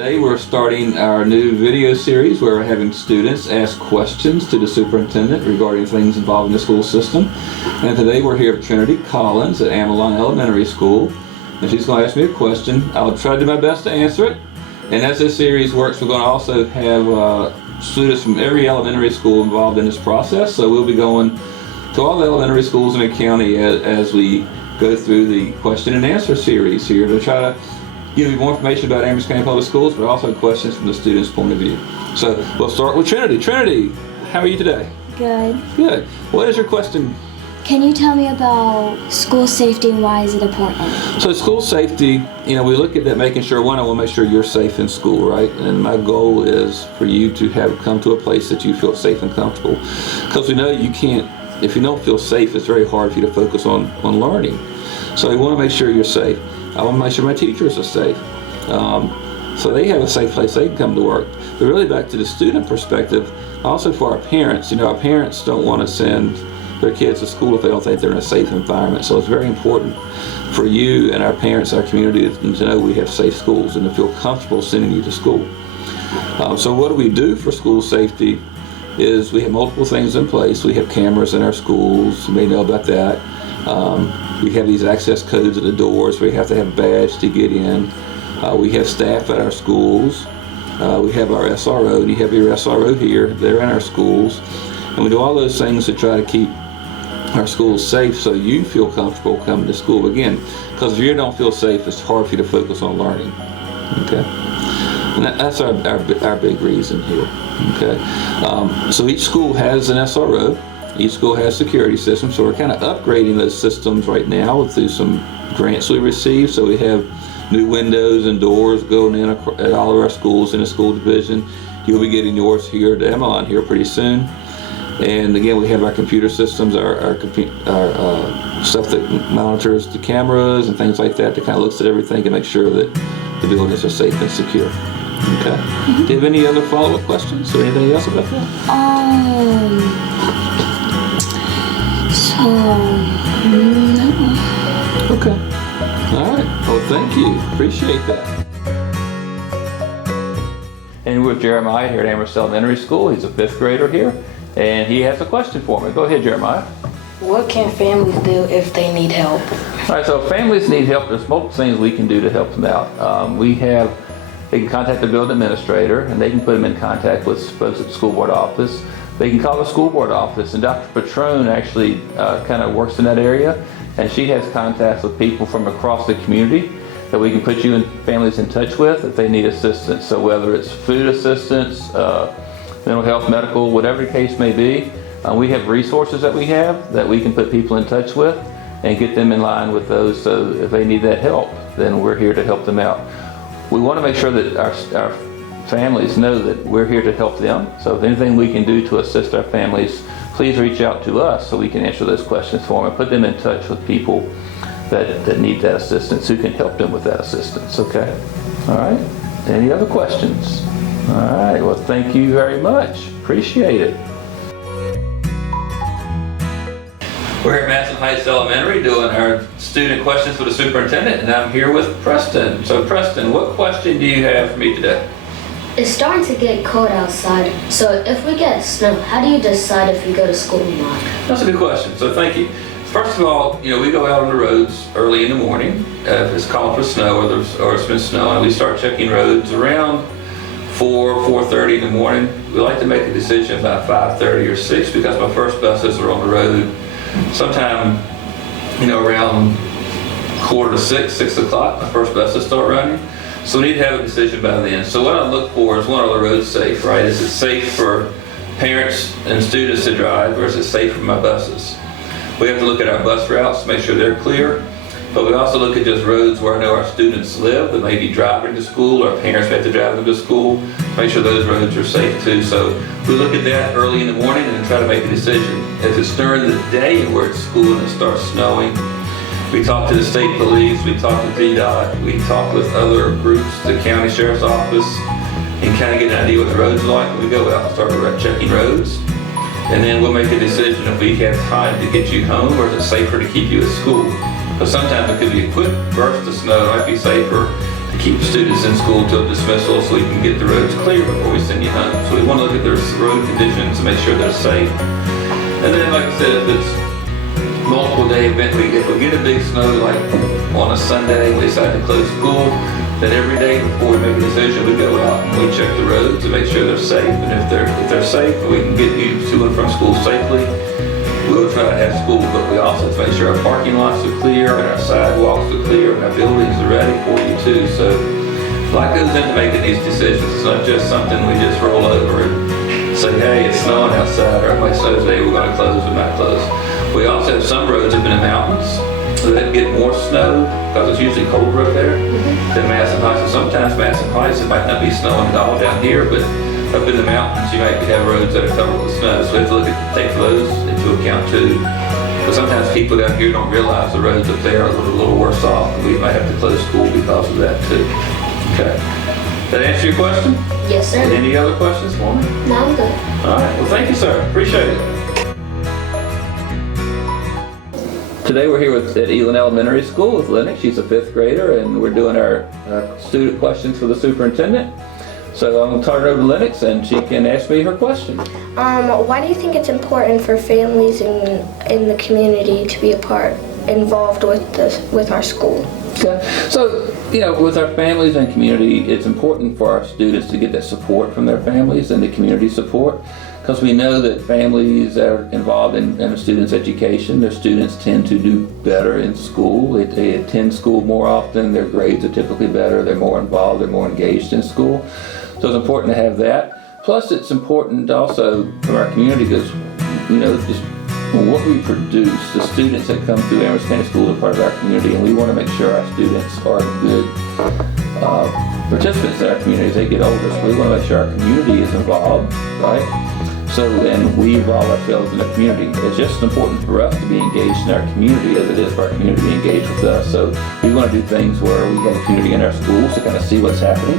Today we're starting our new video series where we're having students ask questions to the superintendent regarding things involving the school system. And today we're here with Trinity Collins at Amelon Elementary School. And she's going to ask me a question. I'll try to do my best to answer it. And as this series works, we're going to also have students from every elementary school involved in this process. So we'll be going to all the elementary schools in the county as we go through the question and answer series here to try to give you more information about Amherst County Public Schools, but also questions from the student's point of view. So we'll start with Trinity. Trinity, how are you today? Good. Good. What is your question? Can you tell me about school safety and why is it important? So school safety, we look at that making sure, one, I want to make sure you're safe in school, right? And my goal is for you to come to a place that you feel safe and comfortable. Because we know you can't, if you don't feel safe, it's very hard for you to focus on learning. So we want to make sure you're safe. I want to make sure my teachers are safe. So they have a safe place they can come to work. But really back to the student perspective, also for our parents, our parents don't want to send their kids to school if they don't think they're in a safe environment. So it's very important for you and our parents, our community, to know we have safe schools and to feel comfortable sending you to school. So what do we do for school safety is we have multiple things in place. We have cameras in our schools. You may know about that. We have these access codes at the doors where you have to have a badge to get in. We have staff at our schools. We have our SRO, and you have your SRO here. They're in our schools. And we do all those things to try to keep our schools safe so you feel comfortable coming to school. Again, because if you don't feel safe, it's hard for you to focus on learning. Okay? And that's our big reason here. Okay? So each school has an SRO. Each school has security systems, so we're kind of upgrading those systems right now through some grants we received. So we have new windows and doors going in at all of our schools in the school division. You'll be getting yours here at Amelon here pretty soon. And again, we have our computer systems, our stuff that monitors the cameras and things like that kind of looks at everything and make sure that the buildings are safe and secure. Okay. Mm-hmm. Do you have any other follow-up questions or anything else about that? No. Okay. All right. Well, thank you. Appreciate that. And we're with Jeremiah here at Amherst Elementary School. He's a 5th grader here, and he has a question for me. Go ahead, Jeremiah. What can families do if they need help? All right. So if families need help, there's multiple things we can do to help them out. They can contact the building administrator, and they can put them in contact with folks at the school board office. They can call the school board office, and Dr. Patrone actually kind of works in that area, and she has contacts with people from across the community that we can put you and families in touch with if they need assistance. So whether it's food assistance, mental health, medical, whatever the case may be, we have resources that we can put people in touch with and get them in line with those. So if they need that help, then we're here to help them out. We want to make sure that our families know that we're here to help them. So if anything we can do to assist our families, please reach out to us so we can answer those questions for them and put them in touch with people that need that assistance, who can help them with that assistance. Okay? All right? Any other questions? All right. Well, thank you very much. Appreciate it. We're here at Madison Heights Elementary doing our student questions for the superintendent, and I'm here with Preston. So Preston, what question do you have for me today? It's starting to get cold outside, so if we get snow, how do you decide if you go to school or not? That's a good question, so thank you. First of all, we go out on the roads early in the morning if it's calling for snow or it's been snowing. We start checking roads around 4:30 in the morning. We like to make a decision about 5:30 or 6 because my first buses are on the road sometime, around 5:45, 6 o'clock. My first buses start running. So we need to have a decision by then. So what I look for is, one, are the roads safe, right? Is it safe for parents and students to drive, or is it safe for my buses? We have to look at our bus routes to make sure they're clear, but we also look at just roads where I know our students live that may be driving to school, or parents may have to drive them to school, make sure those roads are safe too. So we look at that early in the morning and then try to make a decision. If it's during the day and we're at school and it starts snowing, we talk to the state police, we talk to VDOT, we talk with other groups, the county sheriff's office, and kind of get an idea what the roads are like. We go out and start checking roads, and then we'll make a decision if we have time to get you home or is it safer to keep you at school. But sometimes it could be a quick burst of snow. It might be safer keep students in school till dismissal so we can get the roads clear before we send you home. So we want to look at their road conditions and make sure they're safe. And then, like I said, if it's multiple day event, if we get a big snow, like on a Sunday, we decide to close school, then every day before we make a decision, we go out and we check the roads to make sure they're safe. And if they're safe, we can get you to and from school safely. We'll try to have school, but we also have to make sure our parking lots are clear and our sidewalks are clear and our buildings are ready for you too. So a lot goes into making these decisions. It's not just something we just roll over and say, hey, it's snowing outside, or if it snows today, we're going to close, we're not close. We also have some roads up in the mountains that get more snow because it's usually colder up there than Madison Heights. And sometimes Madison Heights, it might not be snowing at all down here, but up in the mountains, you might have roads that are covered with snow. So we have to take those into account too. But sometimes people down here don't realize the roads up there are a little worse off, and we might have to close school because of that too. Okay. That answer your question? Yes, sir. Any other questions for me? No, I'm good. All right. Well, thank you, sir. Appreciate it. Today we're here at Elon Elementary School with Lennox. She's a 5th grader, and we're doing our student questions for the superintendent. So I'm going to turn it over to Lennox, and she can ask me her question. Why do you think it's important for families in the community to be involved with our school? Okay. So, with our families and community, it's important for our students to get that support from their families and the community support, because we know that families that are involved in a student's education, their students tend to do better in school. They attend school more often, their grades are typically better, they're more involved, they're more engaged in school. So it's important to have that. Plus, it's important also for our community because, just what we produce, the students that come through Amherst County Schools are part of our community, and we want to make sure our students are good participants in our community as they get older. So we want to make sure our community is involved, right? So, and we involve ourselves in the community. It's just as important for us to be engaged in our community as it is for our community to be engaged with us. So we want to do things where we have a community in our schools to kind of see what's happening.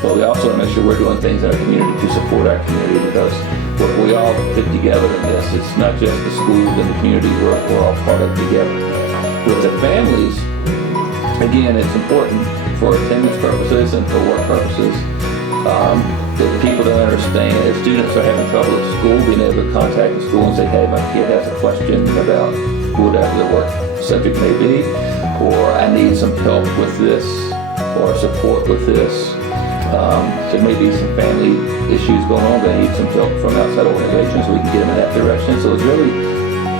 But we also want to make sure we're doing things in our community to support our community, because we all fit together in this. It's not just the schools and the community, we're all part of it together. With the families, again, it's important for attendance purposes and for work purposes. If people don't understand, if students are having trouble at school, being able to contact the school and say, hey, my kid has a question about whatever the work subject may be, or I need some help with this, or support with this. There may be some family issues going on, they need some help from outside organizations, so we can get them in that direction. So it's really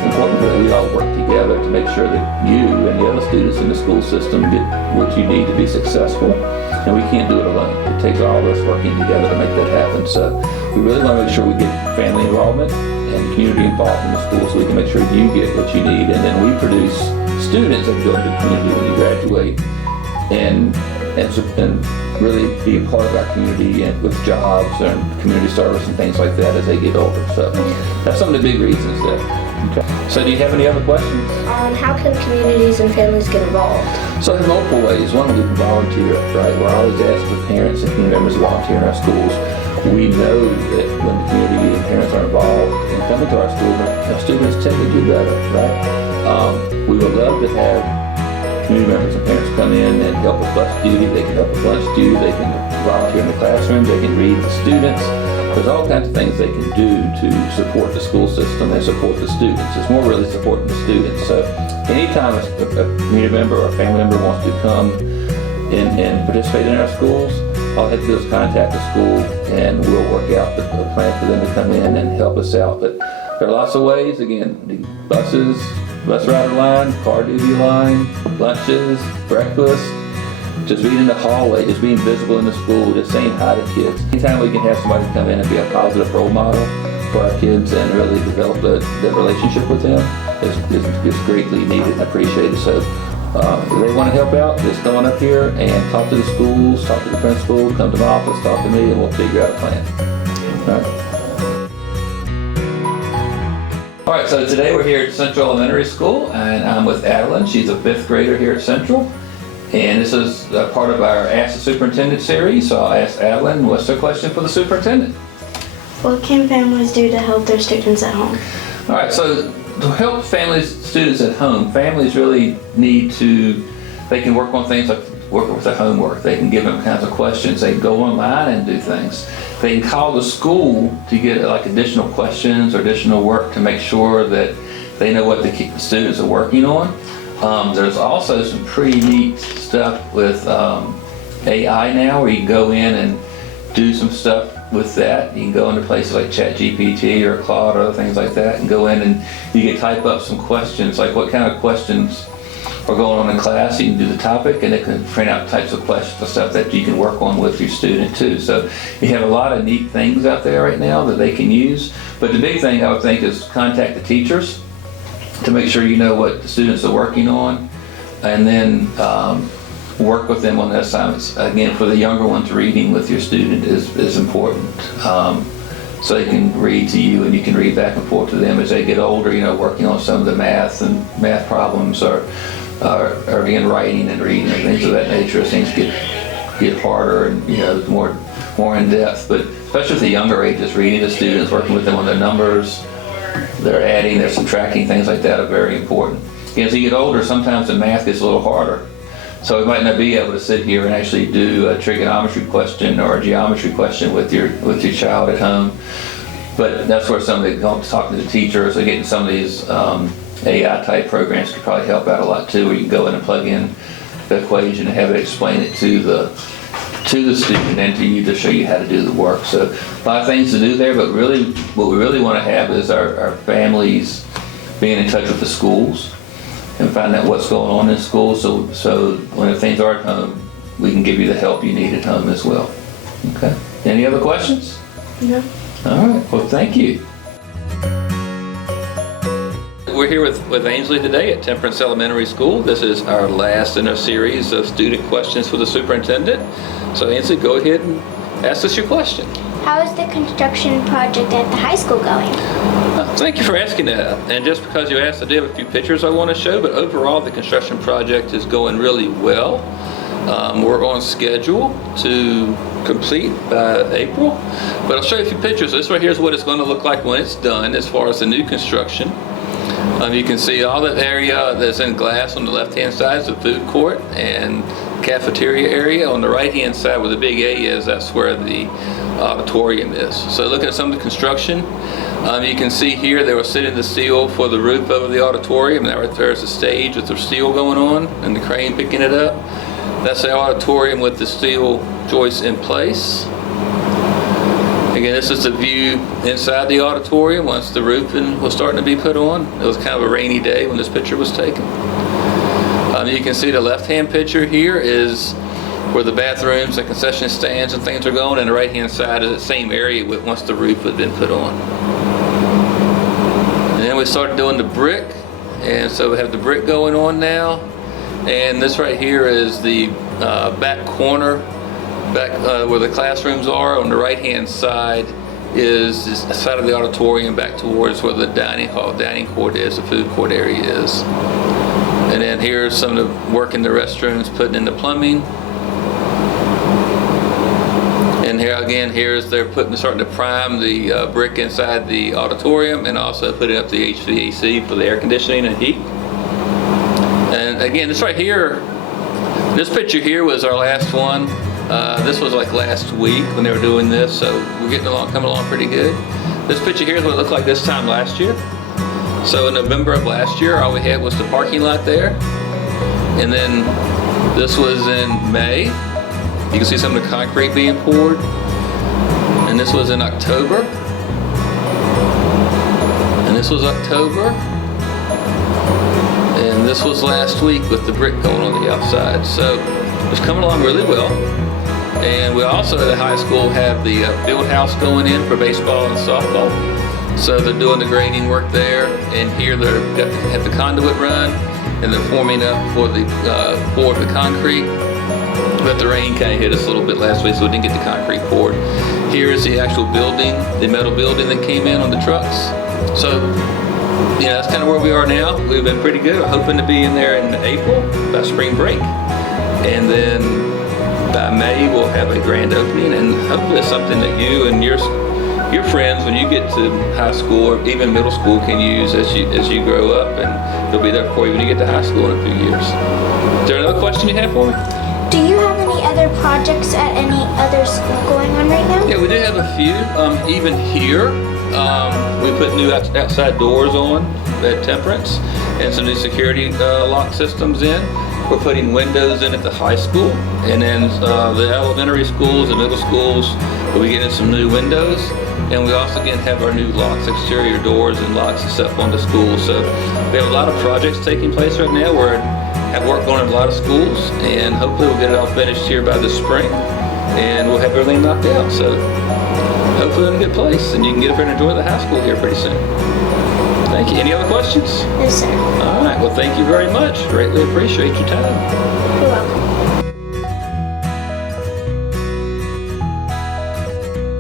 important that we all work together to make sure that you and the other students in the school system get what you need to be successful. And we can't do it alone. It takes all of us working together to make that happen. So we really want to make sure we get family involvement and community involved in the school so we can make sure you get what you need. And then we produce students that go into the community when you graduate and really be a part of our community and with jobs and community service and things like that as they get older. So that's some of the big reasons there. Okay. So do you have any other questions? How can communities and families get involved? So in multiple ways. One, we can volunteer, right? We're always asking for parents and community members to volunteer in our schools. We know that when the community and parents are involved in coming to our schools, our students tend to do better, right? We would love to have community members and parents come in and help with bus duty. They can help with lunch duty. They can volunteer in the classrooms. They can read the students. There's all kinds of things they can do to support the school system and support the students. It's more really supporting the students. So anytime a community member or a family member wants to come and participate in our schools, all they have to do is contact the school and we'll work out the plan for them to come in and help us out. But there are lots of ways. Again, the buses, bus rider line, car duty line, lunches, breakfast, just being in the hallway, just being visible in the school, just saying hi to kids. Anytime we can have somebody come in and be a positive role model for our kids and really develop that relationship with them is greatly needed and appreciated. So if they want to help out, just come on up here and talk to the schools, talk to the principal, come to my office, talk to me, and we'll figure out a plan. All right. All right, so today we're here at Central Elementary School, and I'm with Adeline. She's a 5th grader here at Central. And this is part of our Ask the Superintendent series, so I'll ask Adeline, what's her question for the superintendent? What can families do to help their students at home? All right, so to help students at home, families really need to, they can work on things like working with their homework. They can give them kinds of questions. They can go online and do things. They can call the school to get like additional questions or additional work to make sure that they know what the students are working on. There's also some pretty neat stuff with AI now, where you can go in and do some stuff with that. You can go into places like ChatGPT or Claude or other things like that, and go in and you can type up some questions, like what kind of questions are going on in class. You can do the topic, and it can print out types of questions, stuff that you can work on with your student too. So you have a lot of neat things out there right now that they can use. But the big thing I would think is contact the teachers to make sure you know what the students are working on, and then work with them on the assignments. Again, for the younger ones, reading with your student is important. So they can read to you and you can read back and forth to them. As they get older, working on some of the math problems or again, writing and reading and things of that nature, as things get harder and more in depth. But especially with the younger ages, reading to students, working with them on their numbers, their adding, their subtracting, things like that are very important. As you get older, sometimes the math gets a little harder. So we might not be able to sit here and actually do a trigonometry question or a geometry question with your child at home. But that's where some of the talking to the teachers or getting some of these AI type programs could probably help out a lot too, where you can go in and plug in the equation and have it explain it to the student and to you to show you how to do the work. So a lot of things to do there, but really what we really want to have is our families being in touch with the schools and find out what's going on in school, so when things are at home, we can give you the help you need at home as well. Okay. Any other questions? No. All right. Well, thank you. We're here with Ainsley today at Temperance Elementary School. This is our last in a series of student questions for the superintendent. So Ainsley, go ahead and ask us your question. How is the construction project at the high school going? Thank you for asking that. And just because you asked, I do have a few pictures I want to show, but overall the construction project is going really well. We're on schedule to complete by April, but I'll show you a few pictures. This right here is what it's going to look like when it's done as far as the new construction. You can see all that area that's in glass on the left-hand side is the food court and cafeteria area. On the right-hand side where the big A is, that's where the auditorium is. So looking at some of the construction, you can see here they were setting the steel for the roof over the auditorium. Now right there's the stage with the steel going on and the crane picking it up. That's the auditorium with the steel joists in place. Again, this is the view inside the auditorium once the roofing was starting to be put on. It was kind of a rainy day when this picture was taken. You can see the left-hand picture here is where the bathrooms and concession stands and things are going, and the right-hand side is the same area once the roof had been put on. And then we started doing the brick, and so we have the brick going on now. And this right here is the back corner, where the classrooms are. On the right-hand side is the side of the auditorium back towards where the dining court is, the food court area is. And then here's some of the work in the restrooms, putting in the plumbing. And here again, here's they're starting to prime the brick inside the auditorium, and also putting up the HVAC for the air conditioning and heat. And again, this right here, this picture here was our last one. This was like last week when they were doing this, so we're coming along pretty good. This picture here is what it looked like this time last year. So in November of last year, all we had was the parking lot there. And then this was in May. You can see some of the concrete being poured. And this was in October. And this was October. And this was last week with the brick going on the outside. So it's coming along really well. And we also at the high school have the field house going in for baseball and softball. So they're doing the grading work there, and here they're have the conduit run, and they're forming up for the pour the concrete. But the rain kind of hit us a little bit last week, so we didn't get the concrete poured. Here is the actual building, the metal building that came in on the trucks. So yeah, that's kind of where we are now. We've been pretty good. We're hoping to be in there in April by spring break, and then by May we'll have a grand opening, and hopefully it's something that you and your friends, when you get to high school or even middle school, can use as you grow up, and they'll be there for you when you get to high school in a few years. Is there another question you have for me? Do you have any other projects at any other school going on right now? Yeah, we do have a few. Even here, we put new outside doors on at Temperance and some new security lock systems in. We're putting windows in at the high school, and then the elementary schools and middle schools, we get in some new windows. And we also again have our new locks, exterior doors and locks and stuff on the schools. So we have a lot of projects taking place right now. We're have work going in a lot of schools, and hopefully we'll get it all finished here by the spring, and we'll have everything knocked out. So hopefully in a good place, and you can get up here and enjoy the high school here pretty soon. Thank you. Any other questions? Yes, sir. All right. Well, thank you very much. Greatly appreciate your time. You're welcome.